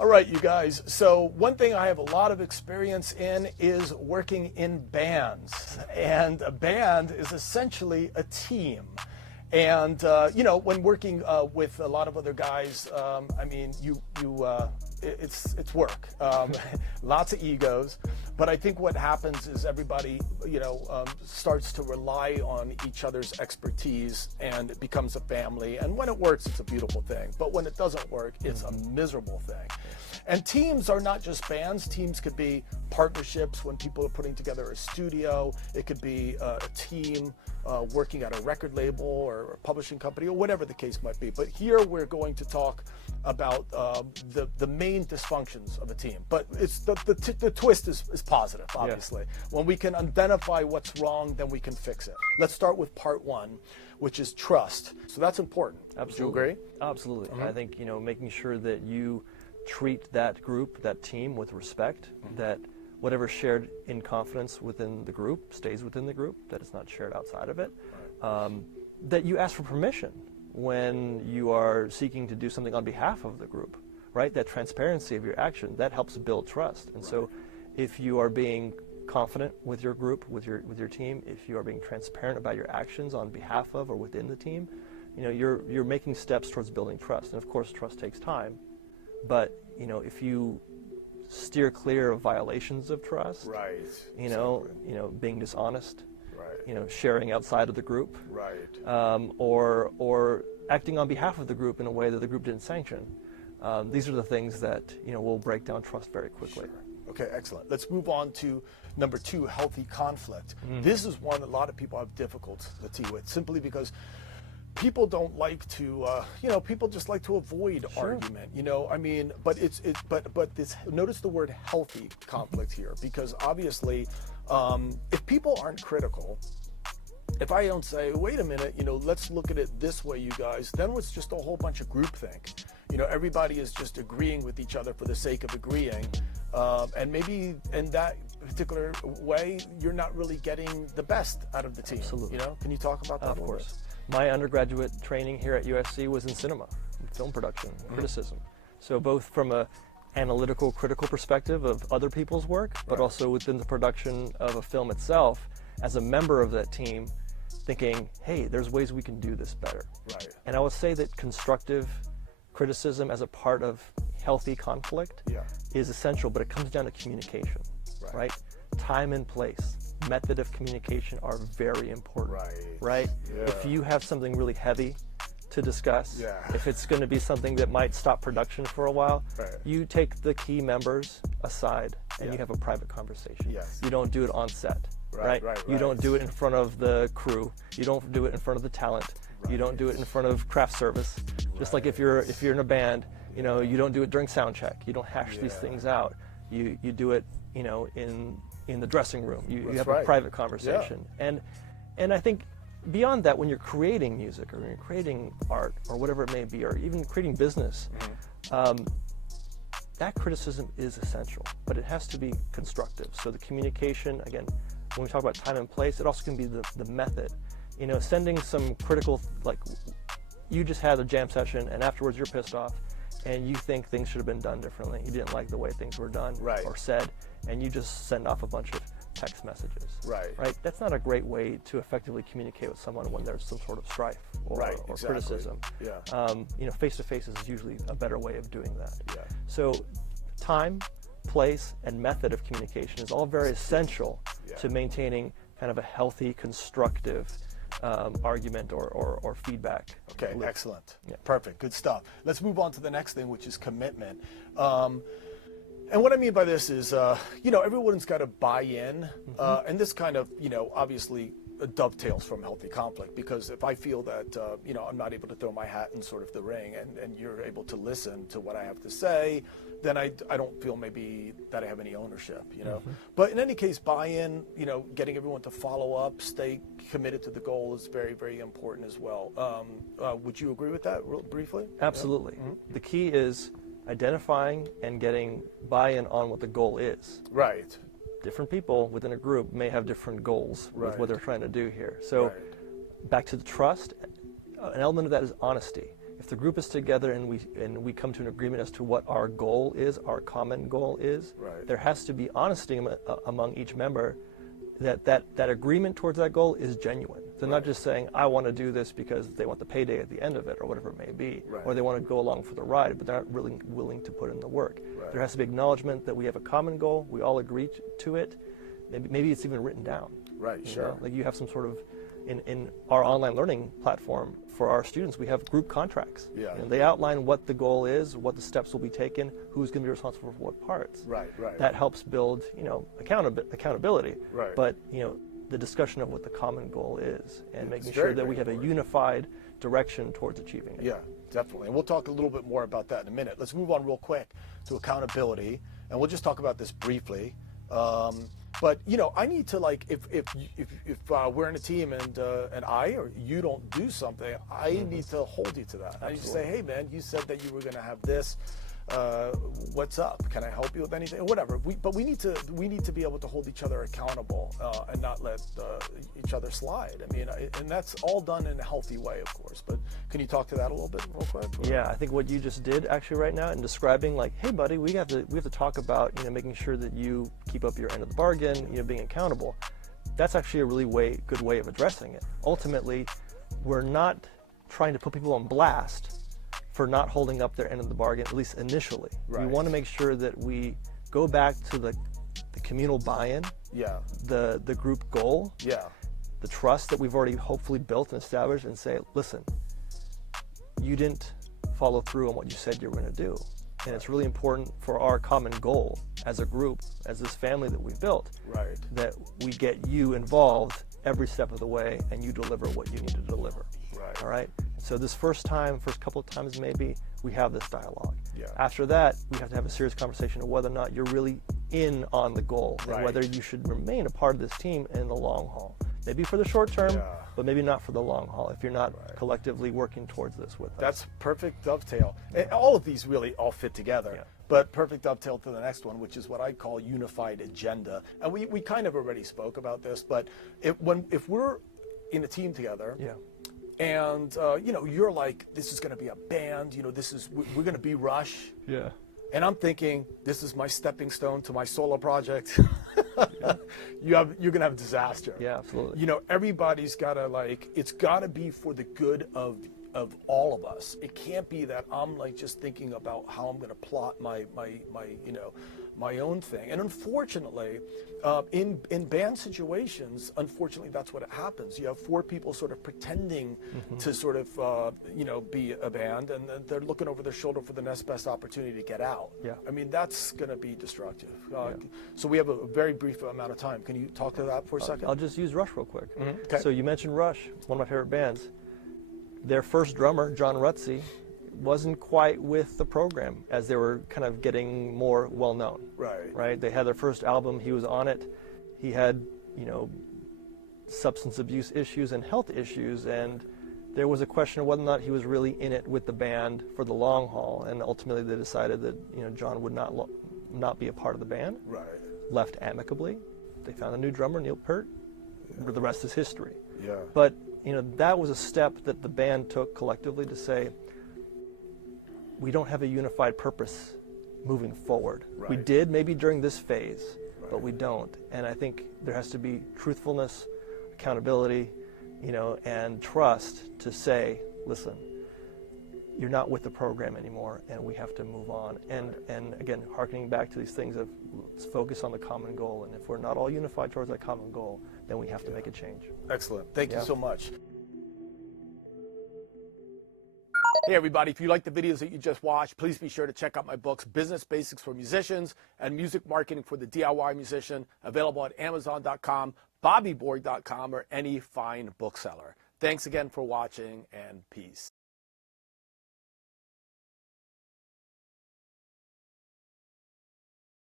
All right, you guys. So one thing I have a lot of experience in is working in bands. And a band is essentially a team. And, when working with a lot of other guys, it's work. Lots of egos. But I think what happens is everybody, starts to rely on each other's expertise, and it becomes a family. And when it works, it's a beautiful thing. But when it doesn't work, it's a miserable thing. And teams are not just bands. Teams could be partnerships when people are putting together a studio. It could be a team working at a record label or a publishing company, or whatever the case might be. But here we're going to talk about the main dysfunctions of a team. But it's the twist is positive, obviously. Yeah. When we can identify what's wrong, then we can fix it. Let's start with part one, which is trust. So that's important. Absolutely. Would you agree? Absolutely. Mm-hmm. I think, making sure that you treat that group, that team, with respect, that whatever's shared in confidence within the group stays within the group, that it's not shared outside of it, that you ask for permission when you are seeking to do something on behalf of the group, right? That transparency of your action, that helps build trust. And so if you are being confident with your group, with your team, if you are being transparent about your actions on behalf of or within the team, you're making steps towards building trust. And of course, trust takes time. But, if you steer clear of violations of trust, being dishonest, sharing outside of the group, or acting on behalf of the group in a way that the group didn't sanction, these are the things that, will break down trust very quickly. Sure. Okay, excellent. Let's move on to number two, healthy conflict. This is one a lot of people have difficulty with, simply because people don't like to, people just like to avoid argument, but notice the word healthy conflict here, because obviously, if people aren't critical, if I don't say, wait a minute, let's look at it this way, you guys, then it's just a whole bunch of groupthink. Everybody is just agreeing with each other for the sake of agreeing. And maybe in that particular way, you're not really getting the best out of the team. Absolutely. Can you talk about that? Of course. My undergraduate training here at USC was in cinema, film production, criticism. So both from a analytical, critical perspective of other people's work, but also within the production of a film itself, as a member of that team, thinking, hey, there's ways we can do this better. Right. And I would say that constructive criticism as a part of healthy conflict is essential, but it comes down to communication, right? Time and place, method of communication are very important, right? Yeah. If you have something really heavy to discuss, if it's going to be something that might stop production for a while, you take the key members aside and you have a private conversation. Yes. You don't do it on set, right? You don't do it in front of the crew. You don't do it in front of the talent. You don't do it in front of craft service. Just like if you're in a band, you don't do it during sound check. You don't hash these things out. You do it, in the dressing room. You have a private conversation. And I think beyond that, when you're creating music or when you're creating art or whatever it may be, or even creating business, that criticism is essential, but it has to be constructive. So the communication, again, when we talk about time and place, it also can be the method. Sending some critical, like you just had a jam session and afterwards you're pissed off and you think things should have been done differently. You didn't like the way things were done or said, and you just send off a bunch of text messages. Right. That's not a great way to effectively communicate with someone when there's some sort of strife or criticism. Face-to-face is usually a better way of doing that. Yeah. So time, place, and method of communication is all very essential to maintaining kind of a healthy, constructive argument or feedback. Okay, excellent. Perfect, good stuff. Let's move on to the next thing, which is commitment. And what I mean by this is, everyone's got to buy in, and this kind of, obviously dovetails from healthy conflict, because if I feel that, I'm not able to throw my hat in sort of the ring and you're able to listen to what I have to say, then I don't feel maybe that I have any ownership, But in any case, buy-in, getting everyone to follow up, stay committed to the goal is very, very important as well. Would you agree with that real briefly? Absolutely. The key is identifying and getting buy-in on what the goal is. Right. Different people within a group may have different goals with what they're trying to do here. So back to the trust, an element of that is honesty. if the group is together and we come to an agreement as to what our goal is, our common goal is, Right. there has to be honesty among each member that agreement towards that goal is genuine. They're not just saying, I want to do this because they want the payday at the end of it or whatever it may be, Right. or they want to go along for the ride, but they're not really willing to put in the work. Right. There has to be acknowledgement that we have a common goal, we all agree to it, maybe it's even written down. Right, You sure. know? Like you have some sort of, in our online learning platform for our students, we have group contracts. Yeah. You know, they outline what the goal is, what the steps will be taken, who's going to be responsible for what parts. Right, right. That helps build, accountability. Right. But, the discussion of what the common goal is and making It's sure very, that we very have a important. unified direction towards achieving it. Yeah, definitely. And we'll talk a little bit more about that in a minute. Let's move on real quick to accountability, and we'll just talk about this briefly. But I need to, like, if we're in a team and I or you don't do something, I need to hold you to that. I need to say, hey man, you said that you were going to have this. What's up? Can I help you with anything? Whatever. But we need to be able to hold each other accountable and not let each other slide. I mean, and that's all done in a healthy way, of course. But can you talk to that a little bit, real quick? Or? Yeah, I think what you just did actually right now in describing, like, hey buddy, we have to talk about making sure that you keep up your end of the bargain, being accountable. That's actually a really good way of addressing it. Ultimately, we're not trying to put people on blast for not holding up their end of the bargain, at least initially. Right. We want to make sure that we go back to the communal buy-in, Yeah. the group goal, Yeah. the trust that we've already hopefully built and established, and say, listen, you didn't follow through on what you said you were going to do. And it's really important for our common goal as a group, as this family that we've built, Right. that we get you involved every step of the way and you deliver what you need to deliver. Right. All right? So this first couple of times maybe, we have this dialogue. Yeah. After that, we have to have a serious conversation of whether or not you're really in on the goal Right. and whether you should remain a part of this team in the long haul. Maybe for the short term, Yeah. but maybe not for the long haul if you're not collectively working towards this with us. That's perfect dovetail. And all of these really all fit together. Yeah. But perfect dovetail to the next one, which is what I call unified agenda. And we kind of already spoke about this, but if we're in a team together, Yeah. and you're like, this is going to be a band, we're going to be Rush, Yeah. and I'm thinking, this is my stepping stone to my solo project. You're going to have disaster. Yeah, absolutely. Everybody's got to, it's got to be for the good of all of us. It can't be that I'm just thinking about how I'm going to plot my own thing. And unfortunately, in band situations, unfortunately, that's what happens. You have four people sort of pretending to sort of, be a band, and they're looking over their shoulder for the next best opportunity to get out. Yeah. I mean, that's going to be destructive. So we have a very brief amount of time. Can you talk to that for a second? I'll just use Rush real quick. Okay. So you mentioned Rush, one of my favorite bands. Their first drummer, John Rutsey, wasn't quite with the program as they were kind of getting more well-known. Right? They had their first album. He was on it. He had, substance abuse issues and health issues, and there was a question of whether or not he was really in it with the band for the long haul. And ultimately, they decided that John would not be a part of the band. Right. Left amicably. They found a new drummer, Neil Peart. Yeah. The rest is history. Yeah. But that was a step that the band took collectively to say, we don't have a unified purpose moving forward. Right. We did maybe during this phase, but we don't. And I think there has to be truthfulness, accountability, and trust to say, listen, you're not with the program anymore, and we have to move on. And again, hearkening back to these things of let's focus on the common goal. And if we're not all unified towards that common goal, then we have to make a change. Excellent. Thank you so much. Hey everybody, if you like the videos that you just watched, please be sure to check out my books, Business Basics for Musicians and Music Marketing for the DIY Musician, available at Amazon.com, BobbyBorg.com, or any fine bookseller. Thanks again for watching, and peace.